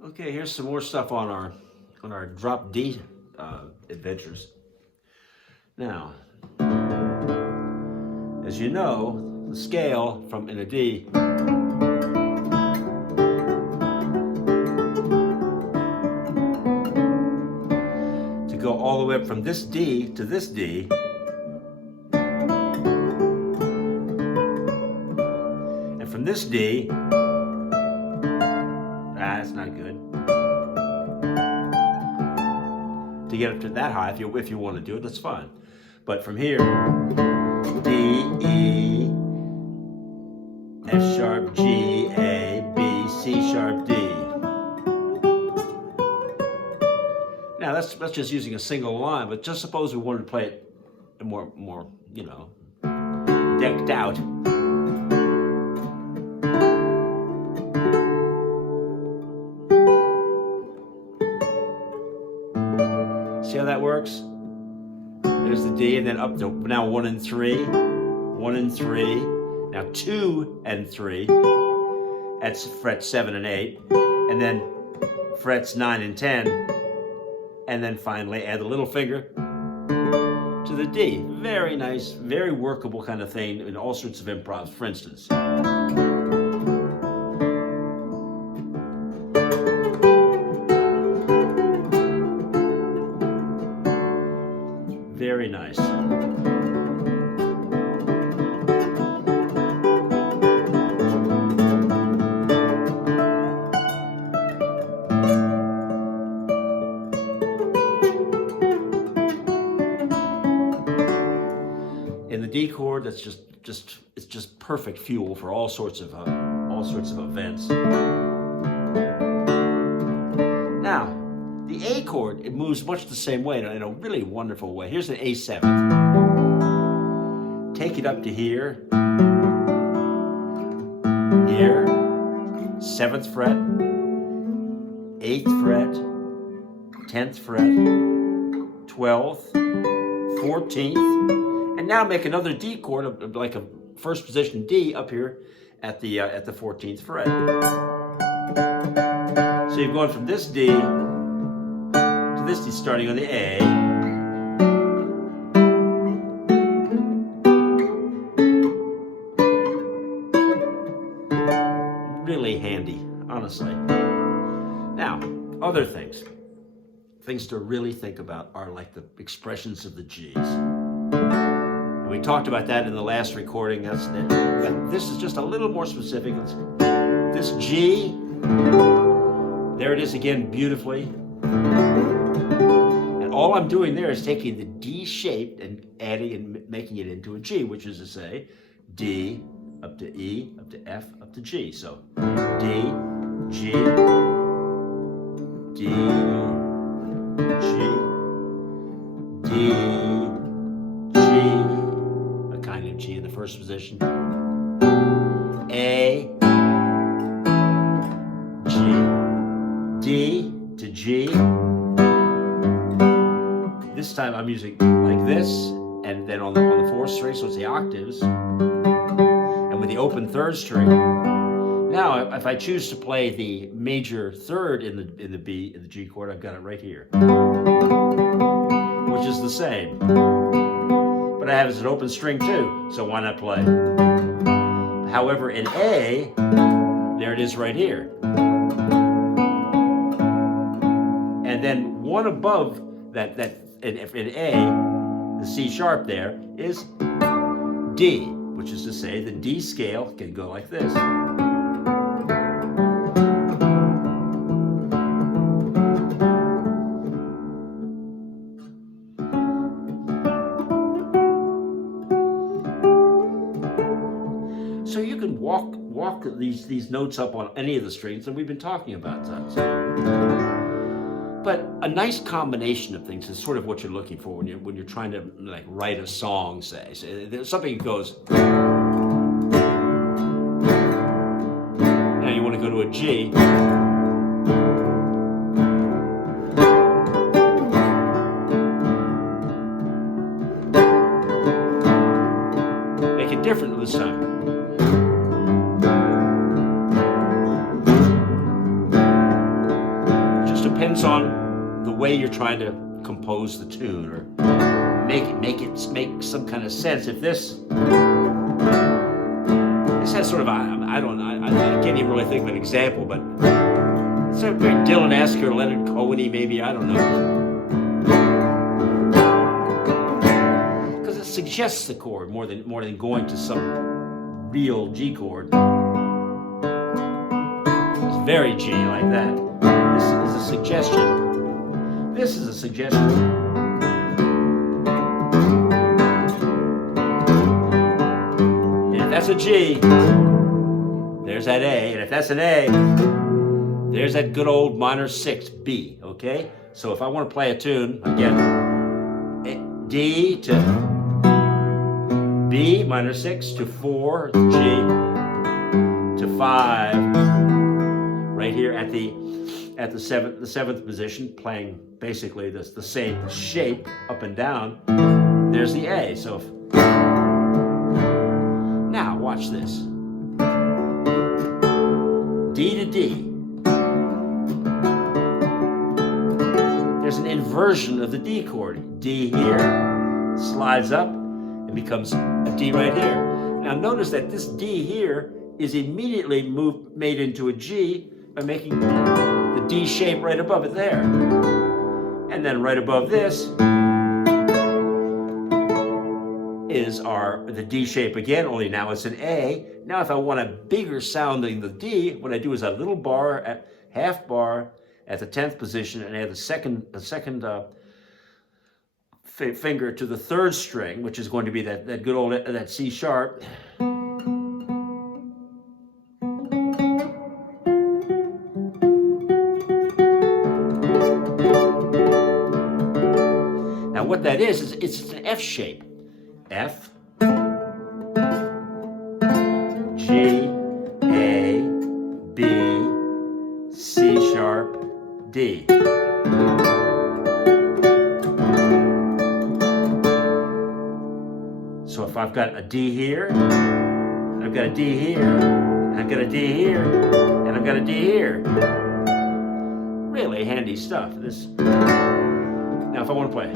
Okay, here's some more stuff on our drop D adventures. Now, as you know, the scale from in a D to go all the way up from this D to this D, and from this D, that's not good. To get up to that high, if you want to do it, that's fine. But from here, D, E, F sharp, G, A, B, C sharp, D. Now that's just using a single line, but just suppose we wanted to play it more, decked out. See how that works? There's the D, and then up to now 1 and 3, 1 and 3, now 2 and 3. That's frets 7 and 8, and then frets 9 and 10, and then finally add the little finger to the D. Very nice, very workable kind of thing in all sorts of improvs, for instance. Very nice. In the D chord, that's it's just perfect fuel for all sorts of events. Now, the A chord, it moves much the same way in a really wonderful way. Here's an A7. Take it up to here, 7th fret, 8th fret, 10th fret, 12th, 14th, and now make another D chord, like a first position D up here at the 14th fret. So you've gone from this D to this D starting on the A. Really handy, honestly. Now, other things to really think about are like the expressions of the G's. And we talked about that in the last recording. But this is just a little more specific. This G, there it is again beautifully. And all I'm doing there is taking the D shape and adding and making it into a G, which is to say D up to E, up to F, up to G. So D, G, D, G, D, G, a kind of G in the first position, A, G, D to G. This time I'm using like this, and then on the 4th string, so it's the octaves, and with the open 3rd string. Now, if I choose to play the major 3rd in the G chord, I've got it right here, which is the same. But I have it as an open string too, so why not play? However, in A, there it is right here. And then one above that in A, the C sharp there, is D, which is to say the D scale can go like this. So you can walk these notes up on any of the strings, and we've been talking about that. But a nice combination of things is sort of what you're looking for when you're trying to like write a song, say. So there's something that goes. Now you want to go to a G. Make it different this time. depends on the way you're trying to compose the tune or make some kind of sense. If this has sort of I can't even really think of an example, but it's a very Dylan-esque or Leonard Cohen-y, maybe, I don't know. Because it suggests the chord more than going to some real G chord. It's very G like that. This is a suggestion. This is a suggestion. And if that's a G, there's that A. And if that's an A, there's that good old minor 6, B, okay? So if I want to play a tune, again, D to B, minor 6 to 4, G to 5, right here at the seventh position, playing basically the same shape up and down. There's the A. So now watch this. D to D. There's an inversion of the D chord. D here slides up and becomes a D right here. Now notice that this D here is immediately made into a G by making the D shape right above it there. And then right above this is the D shape again, only now it's an A. Now if I want a bigger sounding the D, what I do is a little bar, half bar at the 10th position, and add the second finger to the 3rd string, which is going to be that good old that C sharp. Now what that is it's an F shape. F, G, A, B, C sharp, D. So if I've got a D here, I've got a D here, and I've got a D here, and I've got a D here. Really handy stuff. Now if I want to play.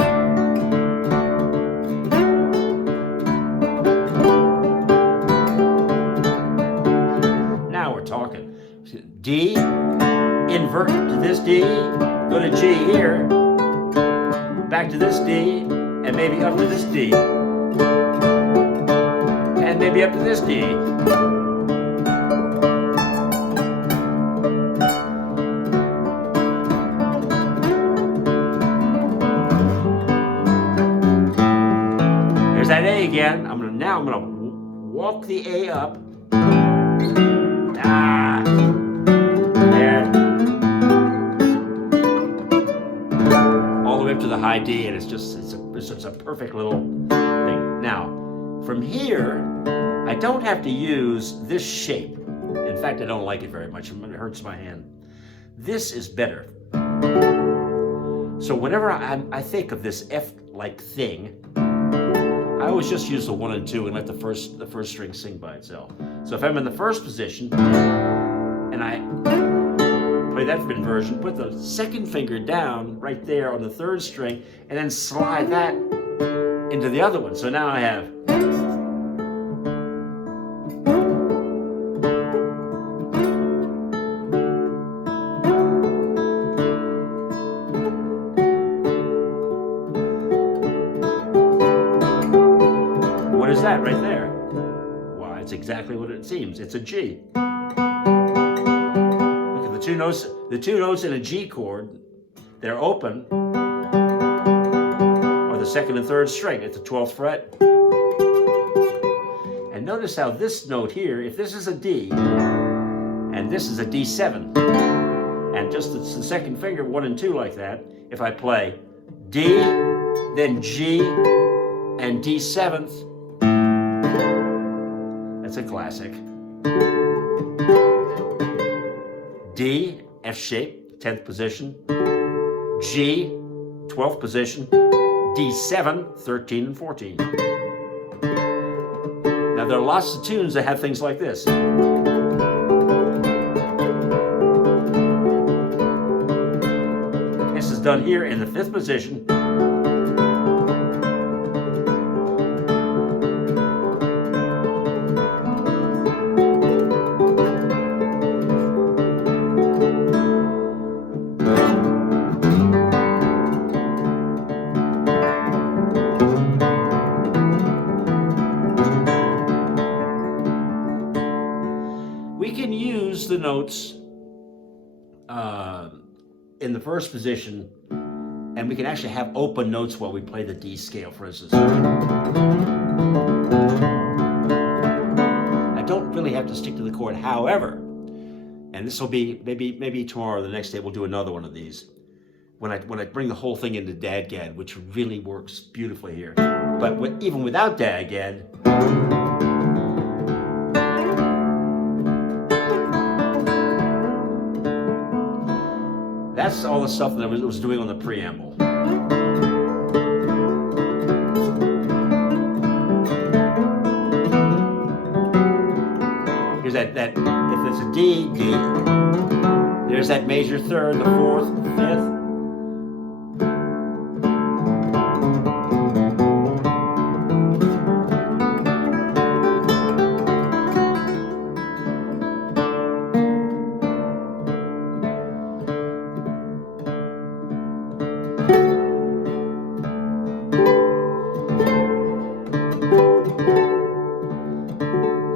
Talking. D, invert to this D, go to G here, back to this D, and maybe up to this D, and maybe up to this D. There's that A again. Now I'm gonna walk the A up. There. All the way up to the high D, and it's just a perfect little thing. Now, from here, I don't have to use this shape. In fact, I don't like it very much. It hurts my hand. This is better. So whenever I think of this F-like thing, I always just use the 1 and 2 and let the first string sing by itself. So if I'm in the 1st position and I play that inversion, put the 2nd finger down right there on the 3rd string and then slide that into the other one. So now I have that right there. Why, it's exactly what it seems. It's a G. Look at the two notes in a G chord. They're open are the 2nd and 3rd string at the 12th fret. And notice how this note here, if this is a D and this is a D7, and just it's the 2nd finger, 1 and 2 like that, if I play D, then G, and D7th, that's a classic. D, F shape, 10th position. G, 12th position. D7, 13 and 14. Now there are lots of tunes that have things like this. done here in the 5th position. We can use the notes in the 1st position, and we can actually have open notes while we play the D scale, for instance. I don't really have to stick to the chord. However, and this will be maybe tomorrow or the next day we'll do another one of these, when I bring the whole thing into Dadgad, which really works beautifully here. But even without Dadgad, that's all the stuff that I was doing on the preamble. Here's that if it's a D, D. There's that major 3rd, the 4th, the 5th.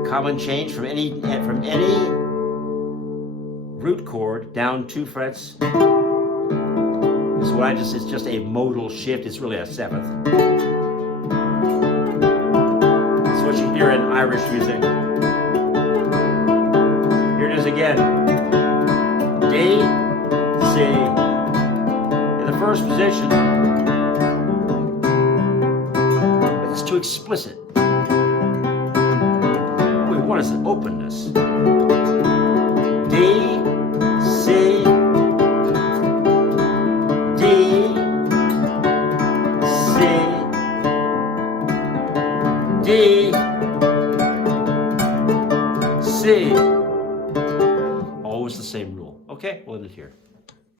Common change from any root chord down 2 frets. This is what it's just a modal shift. It's really a 7th. That's what you hear in Irish music. Here it is again. D, C. In the 1st position. But it's too explicit. What is an openness? D, C, D, C, D, C. Always the same rule. Okay, we'll end it here.